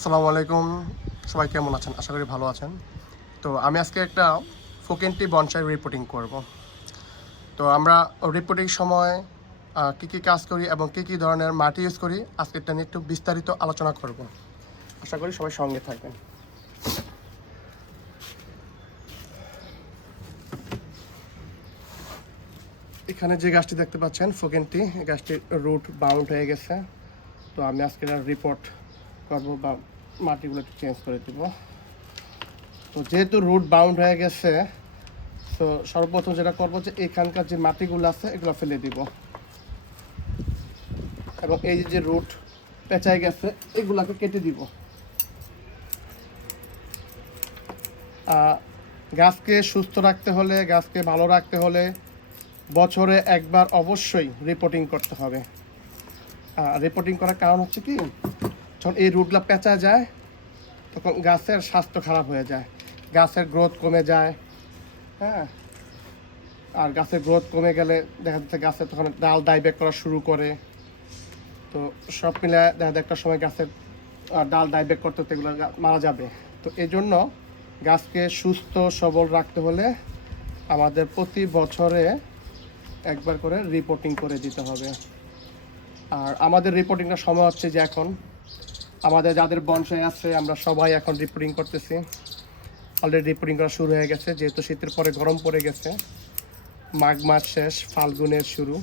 আসসালামু আলাইকুম। সবাই কেমন আছেন? আশা করি ভালো আছেন। তো আমি আজকে একটা ফোকেনটি বনসাই রিপোর্টিং করব। তো আমরা রিপোর্টিং সময় কী কী কাজ করি এবং কী কী ধরনের মাটি ইউজ করি আজকে এটা নিয়ে একটু বিস্তারিত আলোচনা করব। আশা করি সবাই সঙ্গে থাকবেন। এখানে যে গাছটি দেখতে পাচ্ছেন ফোকেনটি, এই গাছটির রুট বাউন্ড হয়ে গেছে। তো আমি আজকে রিপোর্ট করব বা মাটিগুলো একটু চেঞ্জ করে দেব। তো যেহেতু রুট বাউন্ড হয়ে গেছে, তো সর্বপ্রথম যেটা করবো যে এখানকার যে মাটিগুলো আছে এগুলো ফেলে দিব এবং এই যে রুট পেঁচাই গেছে এগুলাকে কেটে দিব। গাছকে সুস্থ রাখতে হলে, গাছকে ভালো রাখতে হলে বছরে একবার অবশ্যই রিপোর্টিং করতে হবে। রিপোর্টিং করার কারণ হচ্ছে কি, যখন এই রুটগুলো পেঁচা যায় তখন গাছের স্বাস্থ্য খারাপ হয়ে যায়, গাছের গ্রোথ কমে যায়। হ্যাঁ, আর গাছের গ্রোথ কমে গেলে দেখা যাচ্ছে গাছের তখন ডাল ডাইব্যাক করা শুরু করে। তো সব মিলে দেখা যায় একটা সময় গাছের ডাল ডাইব্যাক করতে হতে এগুলো মারা যাবে। তো এই জন্য গাছকে সুস্থ সবল রাখতে হলে আমাদের প্রতি বছরে একবার করে রিপোর্টিং করে দিতে হবে। আর আমাদের রিপোর্টিংটার সময় হচ্ছে যে এখন আমাদের যাদের বনসাই আছে আমরা সবাই এখন রিপোর্টিং করতেছি। অলরেডি রিপোর্টিং করা শুরু হয়ে গেছে, যেহেতু শীতের পরে গরম পড়ে গেছে। মাঘ মাস শেষ, ফাল্গুনের শুরু।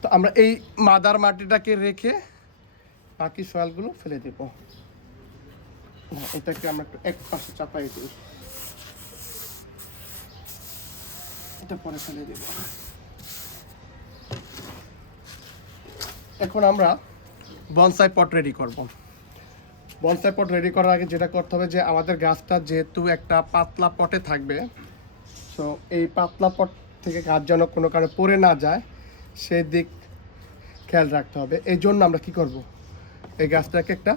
তো আমরা এই মাদার মাটিটাকে রেখে বাকি সয়েলগুলো ফেলে দেব। এটাকে আমরা একটু এক পাশে চাপাই দিই, এটা পরে ফেলে দেব। এখন আমরা বনসাই পট রেডি করব। বনসাই পট রেডি করার আগে যেটা করতে হবে যে আমাদের গাছটা যেহেতু একটা পাতলা পটে থাকবে, তো এই পাতলা পট থেকে গাছ যেন কোনো কারণে পড়ে না যায় সেই দিক খেয়াল রাখতে হবে। এই জন্য আমরা কি করব, এই গাছটাকে একটা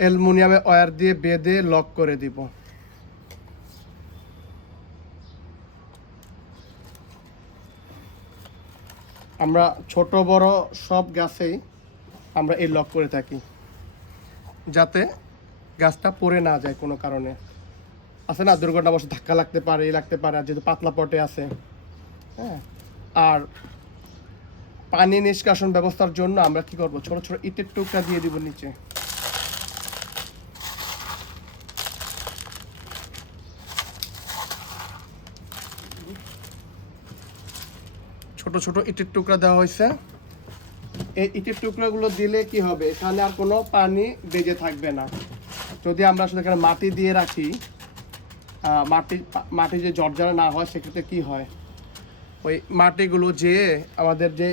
অ্যালুমিনিয়ামে ওয়্যার দিয়ে বেঁধে লক করে দিব। আমরা ছোট বড় সব গাছেই আমরা এই লক করে থাকি, যাতে গাছটা পড়ে না যায় কোনো কারণে। আছে না, দুর্ঘটনা অবশ্য ধাক্কা লাগতে পারে, লাগতে পারে, আর যেহেতু পাতলা পটে আছে। হ্যাঁ, আর পানি নিষ্কাশন ব্যবস্থার জন্য আমরা কি করব, ছোট ছোট ইটের টুকরা দিয়ে দিব নিচে। ছোট ছোট ইটের টুকরা দেওয়া হয়েছে। এই ইটের টুকরাগুলো দিলে কি হবে, এখানে আর কোনো পানি বেজে থাকবে না। যদি আমরা আসলে এখানে মাটি দিয়ে রাখি, মাটি যে জর্জরা না হয়, সেক্ষেত্রে কি হয়, ওই মাটিগুলো যে আমাদের যে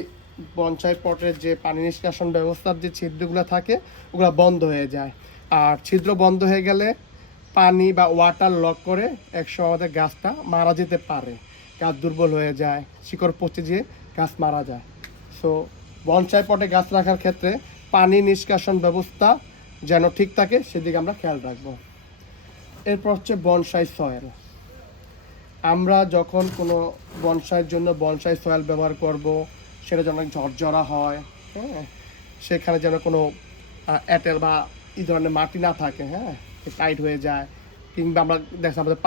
বনসাই পটের যে পানি নিষ্কাশন ব্যবস্থার যে ছিদ্রগুলো থাকে ওগুলো বন্ধ হয়ে যায়। আর ছিদ্র বন্ধ হয়ে গেলে পানি বা ওয়াটার লক করে একসময় আমাদের গাছটা মারা যেতে পারে, গাছ দুর্বল হয়ে যায়, শিকড় পচে যেয়ে গাছ মারা যায়। সো বনসাই পটে গাছ রাখার ক্ষেত্রে পানি নিষ্কাশন ব্যবস্থা যেন ঠিক থাকে সেদিকে আমরা খেয়াল রাখবো। এরপর হচ্ছে বনসাই সয়েল। আমরা যখন কোনো বনসাইয়ের জন্য বনসাই সয়েল ব্যবহার করব, সেটা যেন ঝরঝরা হয়। হ্যাঁ, সেখানে যেন কোনো এঁটেল বা এই ধরনের মাটি না থাকে, হ্যাঁ, টাইট হয়ে যায়। কিংবা আমরা দেখছি আমাদের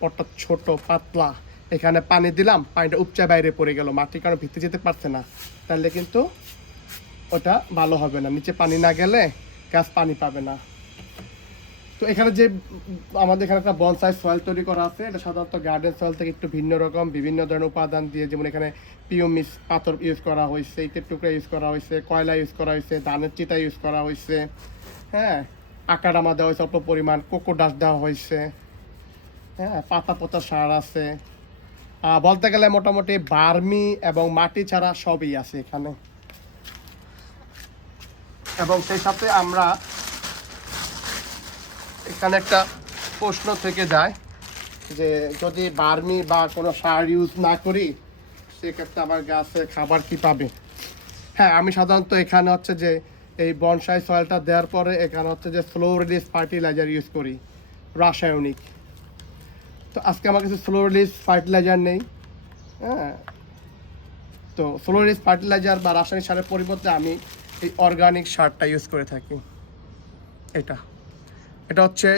পটটা ছোট পাতলা, এখানে পানি দিলাম, পানিটা উপচে বাইরে পড়ে গেল, মাটির কারণে ভিতরে যেতে পারছে না, তাহলে কিন্তু ওটা ভালো হবে না। নিচে পানি না গেলে গাছ পানি পাবে না। তো এখানে যে আমাদের এখানে একটা বনসাই সয়েল তৈরি করা আছে, এটা সাধারণত গার্ডেন সয়েল থেকে একটু ভিন্ন রকম, বিভিন্ন ধরনের উপাদান দিয়ে, যেমন এখানে পিওমিস পাথর ইউজ করা হয়েছে, ইটের টুকরা ইউজ করা হয়েছে, কয়লা ইউজ করা হয়েছে, ধানের চিটা ইউজ করা হয়েছে। হ্যাঁ, আকাডামা দেওয়া হয়েছে অল্প পরিমাণ, কোকোডাস দেওয়া হয়েছে। হ্যাঁ, পাতা পচা সার আছে। বলতে গেলে মোটামুটি বার্মি এবং মাটি ছাড়া সবই আছে এখানে। এবং সেই সাথে আমরা এখানে একটা প্রশ্ন থেকে যায় যে যদি বার্মি বা কোনো সার ইউজ না করি সেক্ষেত্রে আমার গাছে খাবার কি পাবে। হ্যাঁ, আমি সাধারণত এখানে হচ্ছে যে এই বনসাই সয়েলটা দেওয়ার পরে এখানে হচ্ছে যে স্লো রিলিজ ফার্টিলাইজার ইউজ করি, রাসায়নিক। তো আজকে আমার কাছে স্লো রিলিজ ফার্টিলাইজার নেই। হ্যাঁ, তো সোলারিস ফার্টিলাইজার বা রাসায়নিক সারের পরিবর্তে আমি এই অর্গানিক সারটা ইউজ করে থাকি। এটা হচ্ছে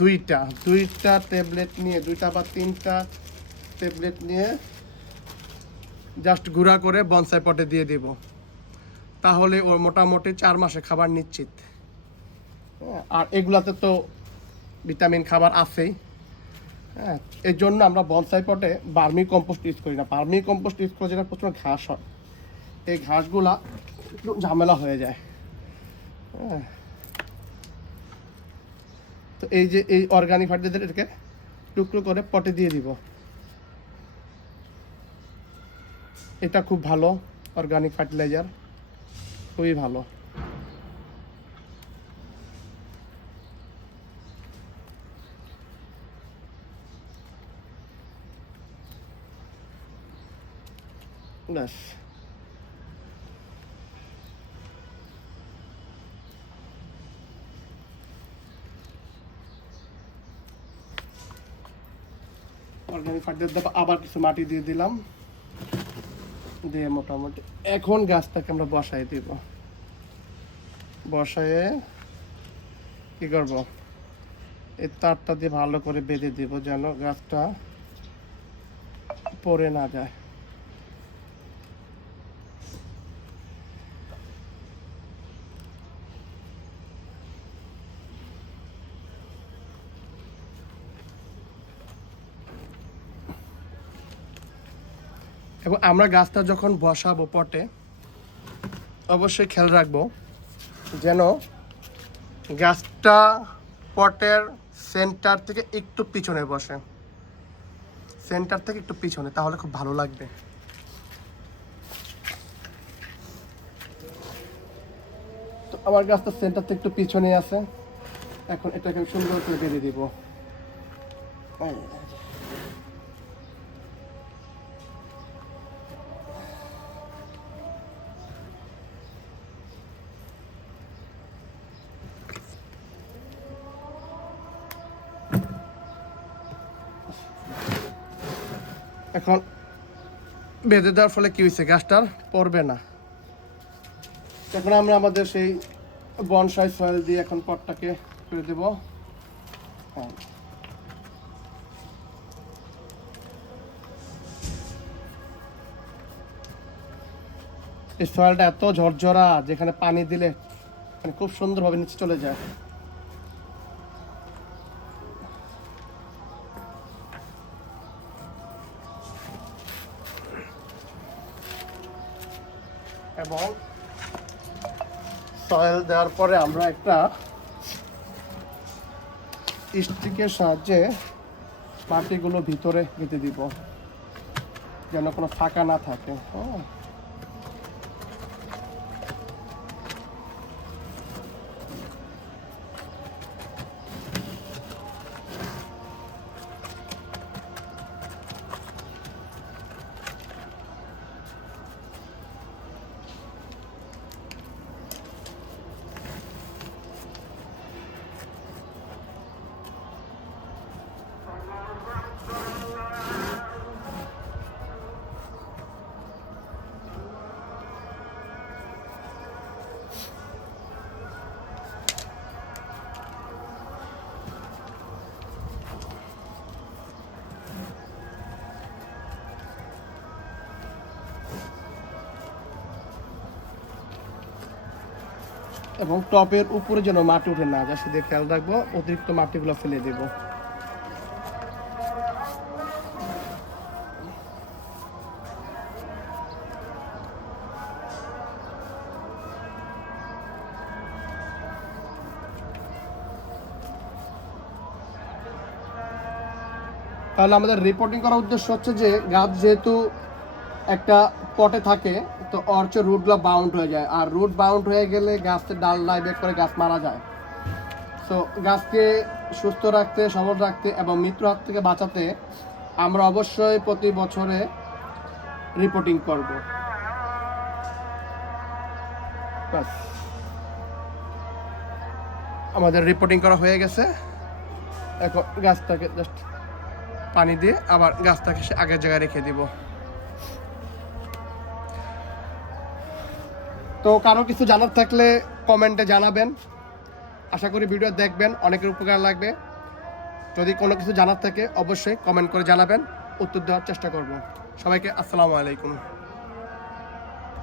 দুইটা ট্যাবলেট নিয়ে, 2টা বা 3টা ট্যাবলেট নিয়ে জাস্ট গুঁড়া করে বনসাই পটে দিয়ে দেব, তাহলে ওর মোটামুটি 4 মাসে খাবার নিশ্চিত। আর এগুলাতে তো ভিটামিন খাবার আছেই। হ্যাঁ, এর জন্য আমরা বনসাই পটে বার্মি কম্পোস্ট ইউজ করি না। বার্মি কম্পোস্ট ইউজ করে যেটা প্রচুর ঘাস হয়, এই ঘাসগুলা একটু ঝামেলা হয়ে যায়। হ্যাঁ, তো এই যে এই অর্গানিক ফার্টিলাইজার এটাকে টুকরো করে পটে দিয়ে দিব। এটা খুব ভালো অর্গানিক ফার্টিলাইজার, খুবই ভালো। ব্যাস, অর্গানিক ফার্টিলাইজার আবার কিছু মাটি দিয়ে দিলাম, দিয়ে মোটামুটি এখন গাছটাকে আমরা বসাই দিব। বসায়ে কি করব, এই তারটা দিয়ে ভালো করে বেঁধে দিব যেন গাছটা পড়ে না যায়। এবং আমরা গাছটা যখন বসাবো পটে, অবশ্যই খেয়াল রাখবো যেন গাছটা পটের সেন্টার থেকে একটু পিছনে বসে, সেন্টার থেকে একটু পিছনে, তাহলে খুব ভালো লাগবে। তো আমার গাছটা সেন্টার থেকে একটু পিছনে আছে, এখন এটাকে সুন্দর করে বেঁধে দিব। এখন বেঁধে দেওয়ার ফলে কি হয়েছে, গাছটার পড়বে না। এখন আমরা আমাদের সেই বনসাই সয়েল দিয়ে এখন পটটাকে করে দেব। হ্যাঁ, এই সয়েলটা এত ঝরঝরা, যেখানে পানি দিলে মানে খুব সুন্দরভাবে নিচে চলে যায়। এবং সয়েল দেওয়ার পরে আমরা একটা স্টিকের সাহায্যে মাটিগুলো ভিতরে গেঁথে দিব যেন কোনো ফাঁকা না থাকে। এবং টপের উপরে যেন মাটি উঠে না যায় সেদিকে খেয়াল রাখবো, অতিরিক্ত মাটিগুলো ফেলে দেব। তাহলে আমাদের রিপোর্টিং করার উদ্দেশ্য হচ্ছে যে গাছ যেহেতু একটা পটে থাকে, তো ওর হচ্ছে রুটগুলো বাউন্ড হয়ে যায়, আর রুট বাউন্ড হয়ে গেলে গাছের ডাল ডাইভেট করে গাছ মারা যায়। সো গাছকে সুস্থ রাখতে, সবল রাখতে এবং মৃত্যুর হাত থেকে বাঁচাতে আমরা অবশ্যই প্রতি বছরে রিপোর্টিং করব। বাস, আমাদের রিপোর্টিং করা হয়ে গেছে। এখন গাছটাকে জাস্ট পানি দিয়ে আবার গাছটাকে আগের জায়গায় রেখে দিব। তো কারো কিছু জানার থাকলে কমেন্টে জানাবেন। আশা করি ভিডিও দেখবেন, অনেকের উপকার লাগবে। যদি কোনো কিছু জানার থাকে অবশ্যই কমেন্ট করে জানাবেন, উত্তর দেওয়ার চেষ্টা করব। সবাইকে আসসালামু আলাইকুম।